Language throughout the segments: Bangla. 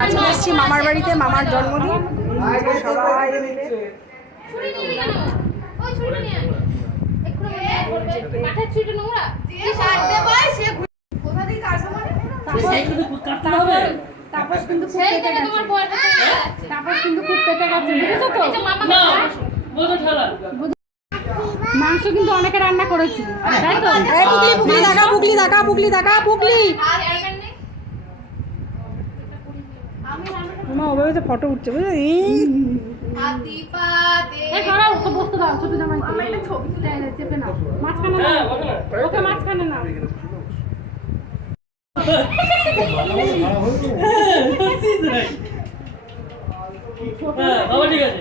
আজকে এসেছি মামার বাড়িতে, মামার জন্মদিন। সবাই তাপস কিন্তু খুব পেটে গেছে, বুঝেছো তো? মাংস কিন্তু অনেকে রান্না করেছি, তাই তো? পুকলি দেখা, পুকলি দেখা, পুকলি দেখা, পুকলি। ওভাবে তো ফটো উঠছে, বুঝলি? বসতে দাও, ছোট জামাই চেপে নাও, মাঝখানে নাও, ওকে মাঝখানে নাও। বাবা ঠিক আছে।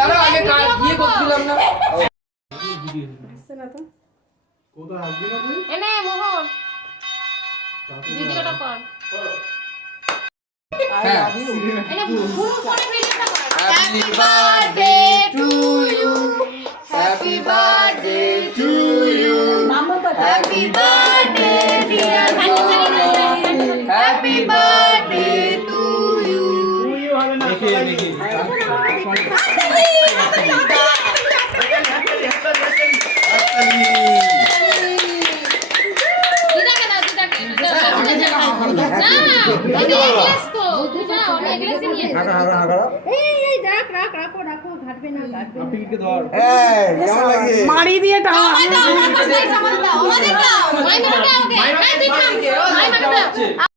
দাদা আগে গিয়ে করছিলাম না। কোথায় আসবি না তুই? এনে মোহন ভিডিওটা কর। হ্যাঁ এনে ফুল করে ভিডিওটা কর। Happy birthday to you, happy birthday to you, happy birthday dear Johnny, happy birthday to you. দেখে দেখে দিদাকে দাও, দিদাকে দাও। না এই এগলেস তো দিদা আমি এগলেসই নিয়ে মারি দিয়ে টাকা আমাদের দাও, আমাদের দাও, আমাদের দাও। মাই মাটা দাও, ওকে। হ্যাঁ তুই খাও, মাই মাটা দাও।